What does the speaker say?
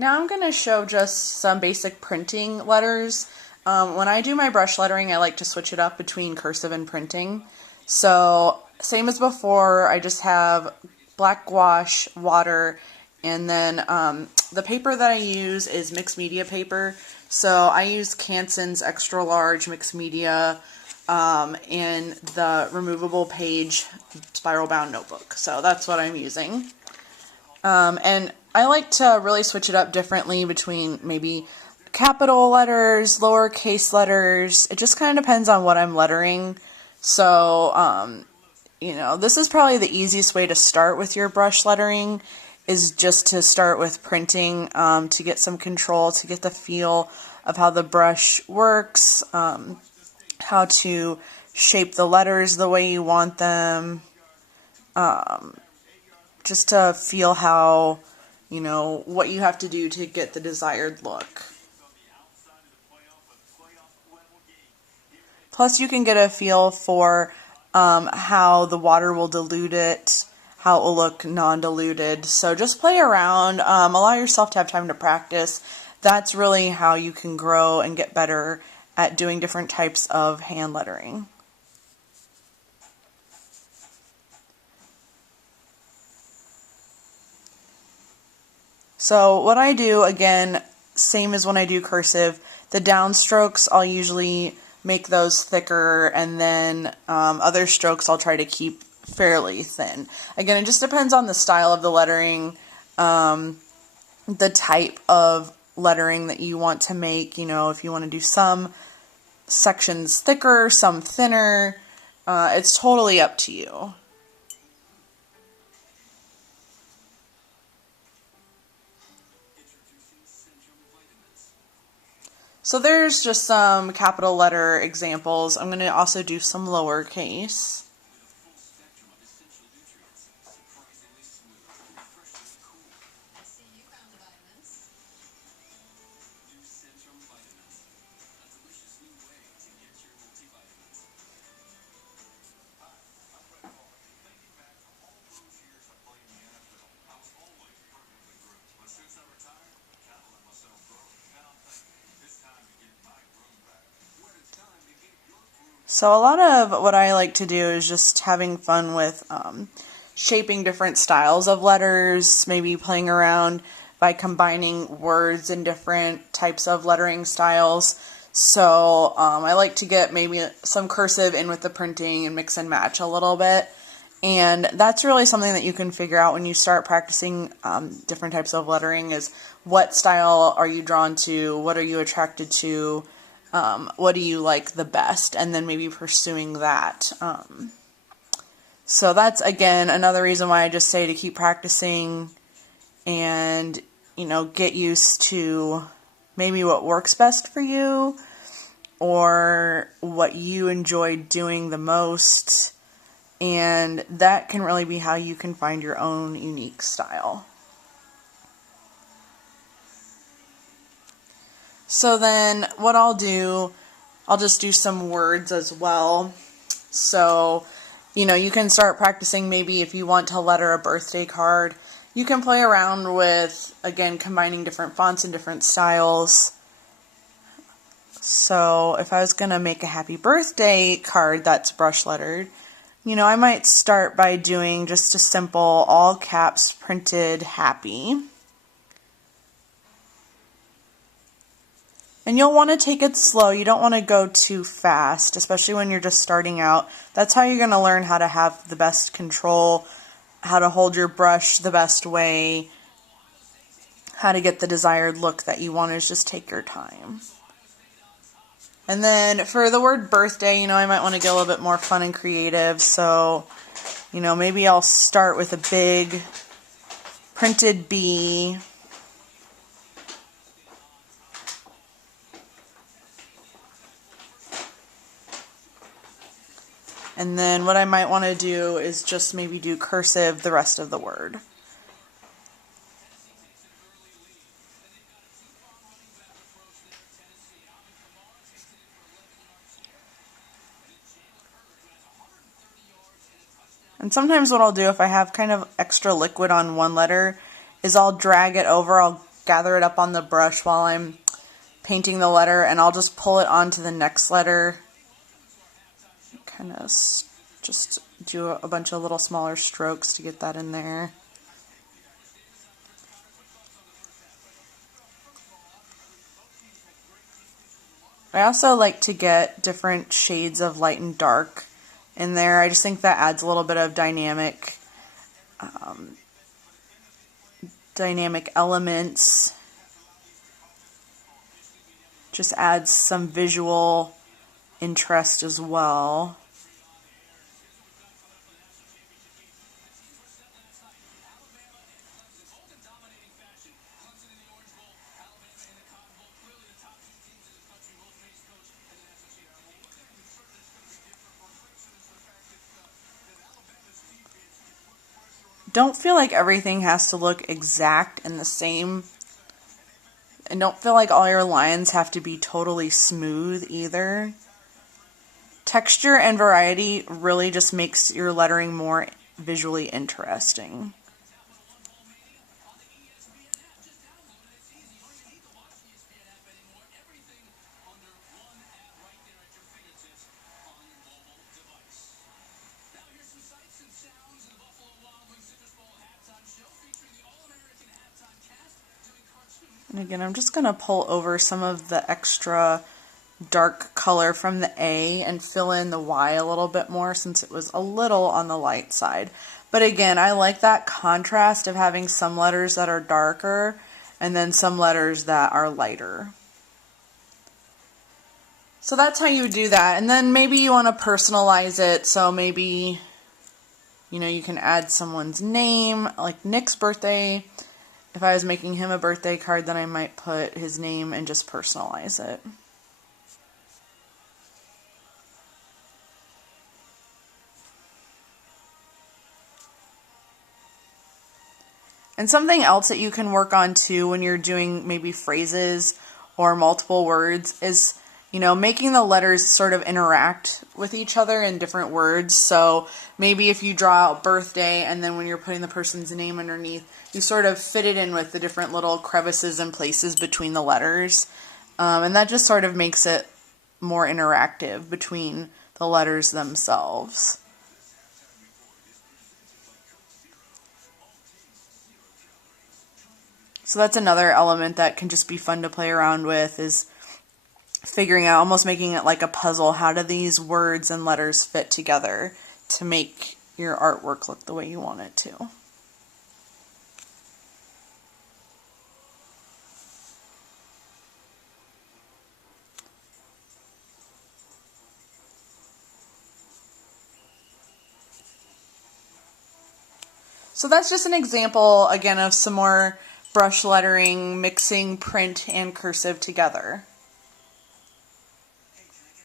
Now I'm going to show just some basic printing letters. When I do my brush lettering, I like to switch it up between cursive and printing. So same as before, I just have black gouache, water, and then the paper that I use is mixed media paper. So I use Canson's extra large mixed media in the removable page spiral bound notebook. So that's what I'm using. And I like to really switch it up differently between maybe capital letters, lowercase letters. It just kind of depends on what I'm lettering. So, you know, this is probably the easiest way to start with your brush lettering, is just to start with printing to get some control, to get the feel of how the brush works, how to shape the letters the way you want them, just to feel how, you know, what you have to do to get the desired look. Plus you can get a feel for how the water will dilute it, how it will look non-diluted. So just play around, allow yourself to have time to practice. That's really how you can grow and get better at doing different types of hand lettering. So what I do, again, same as when I do cursive, the downstrokes I'll usually make those thicker, and then other strokes I'll try to keep fairly thin. Again, it just depends on the style of the lettering, the type of lettering that you want to make. You know, if you want to do some sections thicker, some thinner, it's totally up to you. So there's just some capital letter examples. I'm going to also do some lowercase. So a lot of what I like to do is just having fun with shaping different styles of letters, maybe playing around by combining words in different types of lettering styles. So I like to get maybe some cursive in with the printing and mix and match a little bit. And that's really something that you can figure out when you start practicing different types of lettering, is what style are you drawn to, what are you attracted to, what do you like the best, and then maybe pursuing that. So that's, again, another reason why I just say to keep practicing and, you know, get used to maybe what works best for you or what you enjoy doing the most. And that can really be how you can find your own unique style. So then what I'll do, I'll just do some words as well. So, you know, you can start practicing maybe if you want to letter a birthday card. You can play around with, again, combining different fonts and different styles. So if I was going to make a happy birthday card that's brush lettered, you know, I might start by doing just a simple all caps printed happy. And you'll want to take it slow. You don't want to go too fast, especially when you're just starting out. That's how you're going to learn how to have the best control, how to hold your brush the best way, how to get the desired look that you want, is just take your time. And then for the word birthday, you know, I might want to get a little bit more fun and creative. So, you know, maybe I'll start with a big printed B. And then what I might want to do is just maybe do cursive the rest of the word. And sometimes what I'll do if I have kind of extra liquid on one letter is I'll drag it over, I'll gather it up on the brush while I'm painting the letter, and I'll just pull it onto the next letter. Kind of just do a bunch of little smaller strokes to get that in there. I also like to get different shades of light and dark in there. I just think that adds a little bit of dynamic elements. Just adds some visual interest as well. Don't feel like everything has to look exact and the same. And don't feel like all your lines have to be totally smooth either. Texture and variety really just makes your lettering more visually interesting. And again, I'm just going to pull over some of the extra dark color from the A and fill in the Y a little bit more since it was a little on the light side. But again, I like that contrast of having some letters that are darker and then some letters that are lighter. So that's how you would do that. And then maybe you want to personalize it. So maybe, you can add someone's name, like Nick's birthday. If I was making him a birthday card, then I might put his name and just personalize it. And something else that you can work on too when you're doing maybe phrases or multiple words is, making the letters sort of interact with each other in different words. So maybe if you draw out birthday and then when you're putting the person's name underneath, you sort of fit it in with the different little crevices and places between the letters. And that just sort of makes it more interactive between the letters themselves. So that's another element that can just be fun to play around with, is figuring out, almost making it like a puzzle. How do these words and letters fit together to make your artwork look the way you want it to? So that's just an example, again, of some more brush lettering, mixing print and cursive together.